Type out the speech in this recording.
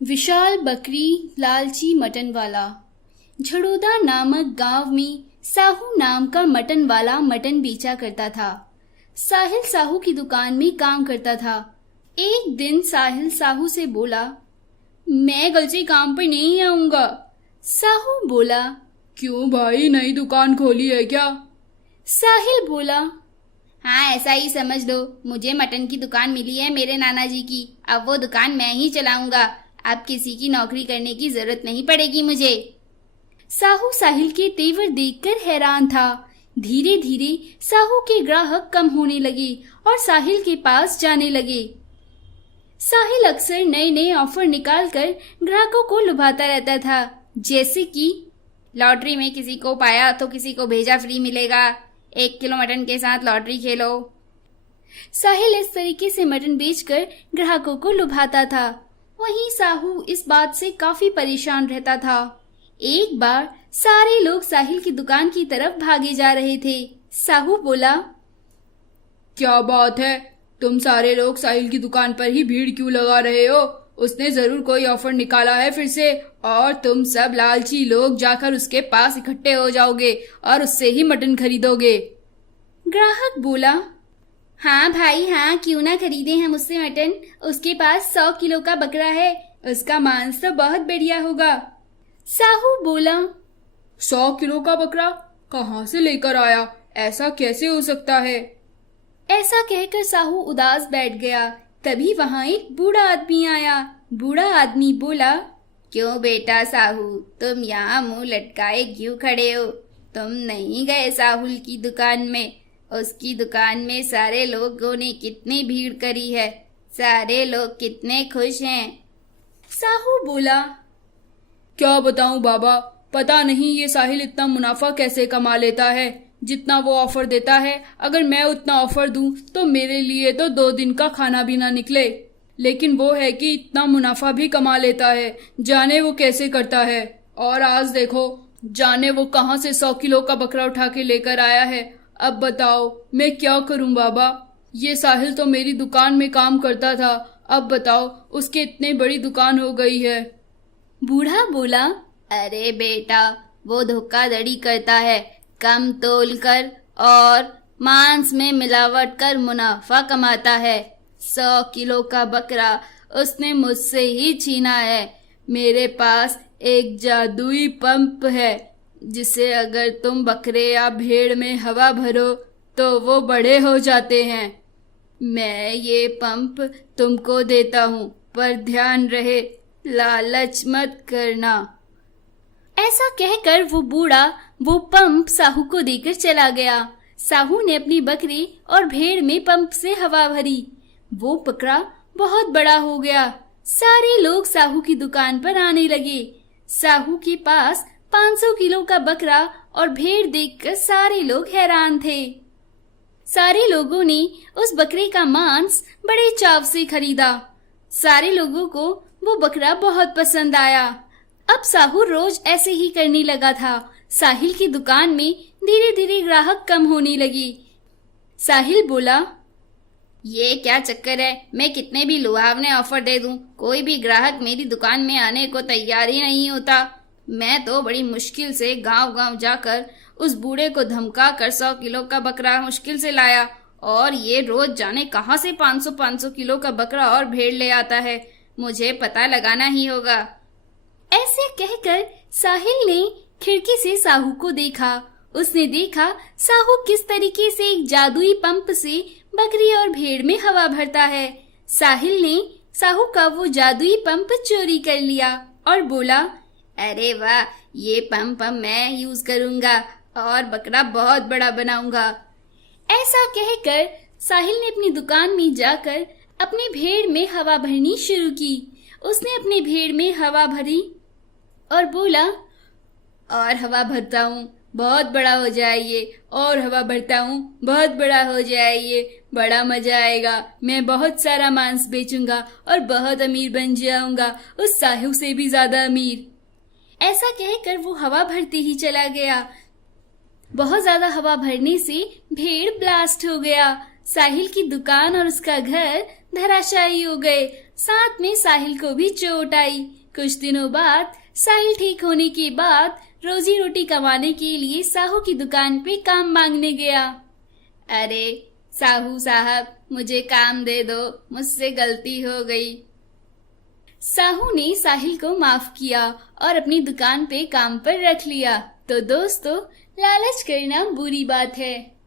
विशाल बकरी लालची मटन वाला। झड़ोदा नामक गांव में साहू नाम का मटन वाला मटन बेचा करता था। साहिल साहू की दुकान में काम करता था। एक दिन साहिल साहू से बोला, मैं कल से काम पर नहीं आऊंगा। साहू बोला, क्यों भाई, नई दुकान खोली है क्या? साहिल बोला, हाँ ऐसा ही समझ लो, मुझे मटन की दुकान मिली है मेरे नाना जी की। अब वो दुकान मैं ही चलाऊंगा। अब किसी की नौकरी करने की जरूरत नहीं पड़ेगी मुझे। साहू साहिल के तेवर देखकर हैरान था। धीरे धीरे साहू के ग्राहक कम होने लगे और साहिल के पास जाने लगे। साहिल अक्सर नए नए ऑफर निकालकर ग्राहकों को लुभाता रहता था, जैसे कि लॉटरी में किसी को पाया तो किसी को भेजा फ्री मिलेगा, 1 किलो मटन के साथ लॉटरी खेलो। साहिल इस तरीके से मटन बेचकर ग्राहकों को लुभाता था। वहीं साहू इस बात से काफी परेशान रहता था। एक बार सारे लोग साहिल की दुकान की तरफ भागे जा रहे थे। साहू बोला, क्या बात है, तुम सारे लोग साहिल की दुकान पर ही भीड़ क्यों लगा रहे हो? उसने जरूर कोई ऑफर निकाला है फिर से, और तुम सब लालची लोग जाकर उसके पास इकट्ठे हो जाओगे और उससे ही मटन खरीदोगे। ग्राहक बोला, हाँ भाई हाँ, क्यों ना खरीदे हम उससे मटन। उसके पास 100 किलो का बकरा है, उसका मांस तो बहुत बढ़िया होगा। साहू बोला, 100 किलो का बकरा कहाँ से लेकर आया? ऐसा कैसे हो सकता है? ऐसा कहकर साहू उदास बैठ गया। तभी वहां एक बूढ़ा आदमी आया। बूढ़ा आदमी बोला, क्यों बेटा साहू, तुम यहाँ मुंह लटकाए क्यों खड़े हो? तुम नहीं गए साहुल की दुकान में? उसकी दुकान में सारे लोगों ने कितनी भीड़ करी है, सारे लोग कितने खुश हैं। साहू बोला, क्या बताऊं बाबा, पता नहीं ये साहिल इतना मुनाफा कैसे कमा लेता है। जितना वो ऑफर देता है, अगर मैं उतना ऑफर दूं तो मेरे लिए तो 2 दिन का खाना भी ना निकले। लेकिन वो है कि इतना मुनाफा भी कमा लेता है, जाने वो कैसे करता है। और आज देखो, जाने वो कहां से 100 किलो का बकरा उठा के लेकर आया है। अब बताओ मैं क्या करूं बाबा? ये साहिल तो मेरी दुकान में काम करता था, अब बताओ उसकी इतनी बड़ी दुकान हो गई है। बूढ़ा बोला, अरे बेटा, वो धोखाधड़ी करता है, कम तोल कर और मांस में मिलावट कर मुनाफा कमाता है। 100 किलो का बकरा उसने मुझसे ही छीना है। मेरे पास एक जादुई पंप है, जिसे अगर तुम बकरे या भेड़ में हवा भरो तो वो बड़े हो जाते हैं। मैं ये पंप तुमको देता हूँ, पर ध्यान रहे लालच मत करना। ऐसा कहकर वो बूढ़ा वो पंप साहू को देकर चला गया। साहू ने अपनी बकरी और भेड़ में पंप से हवा भरी। वो बकरा बहुत बड़ा हो गया। सारे लोग साहू की दुकान पर आने लगे। साहू के पास 500 किलो का बकरा और भेड़ देखकर सारे लोग हैरान थे। सारे लोगों ने उस बकरे का मांस बड़े चाव से खरीदा। सारे लोगों को वो बकरा बहुत पसंद आया। अब साहू रोज ऐसे ही करने लगा था। साहिल की दुकान में धीरे धीरे ग्राहक कम होने लगे। साहिल बोला, ये क्या चक्कर है, मैं कितने भी लुभावने ऑफर दे दूं, कोई भी ग्राहक मेरी दुकान में आने को तैयार ही नहीं होता। मैं तो बड़ी मुश्किल से गांव गांव जाकर उस बूढ़े को धमका कर 100 किलो का बकरा मुश्किल से लाया, और ये रोज जाने कहां से 500 किलो का बकरा और भेड़ ले आता है। मुझे पता लगाना ही होगा। ऐसे कहकर साहिल ने खिड़की से साहू को देखा। उसने देखा साहू किस तरीके से एक जादुई पंप से बकरी और भेड़ में हवा भरता है। साहिल ने साहू का वो जादुई पंप चोरी कर लिया और बोला, अरे वाह, ये पंप मैं यूज करूंगा और बकरा बहुत बड़ा बनाऊंगा। ऐसा कहकर साहिल ने अपनी दुकान में जाकर अपनी भेड़ में हवा भरनी शुरू की। उसने अपनी भेड़ में हवा भरी और बोला, और हवा भरता हूँ, बहुत बड़ा हो जाए ये, और हवा भरता हूँ, बहुत बड़ा हो जाए ये, बड़ा मजा आएगा। मैं बहुत सारा मांस बेचूंगा और बहुत अमीर बन जाऊंगा, उस साहू से भी ज्यादा अमीर। ऐसा कहकर वो हवा भरते ही चला गया। बहुत ज्यादा हवा भरने से भेड़ ब्लास्ट हो गया। साहिल की दुकान और उसका घर धराशायी हो गए। साथ में साहिल को भी चोट आई। कुछ दिनों बाद साहिल ठीक होने के बाद रोजी रोटी कमाने के लिए साहू की दुकान पे काम मांगने गया। अरे साहू साहब, मुझे काम दे दो, मुझसे गलती हो गई। साहू ने साहिल को माफ किया और अपनी दुकान पे काम पर रख लिया। तो दोस्तों, लालच करना बुरी बात है।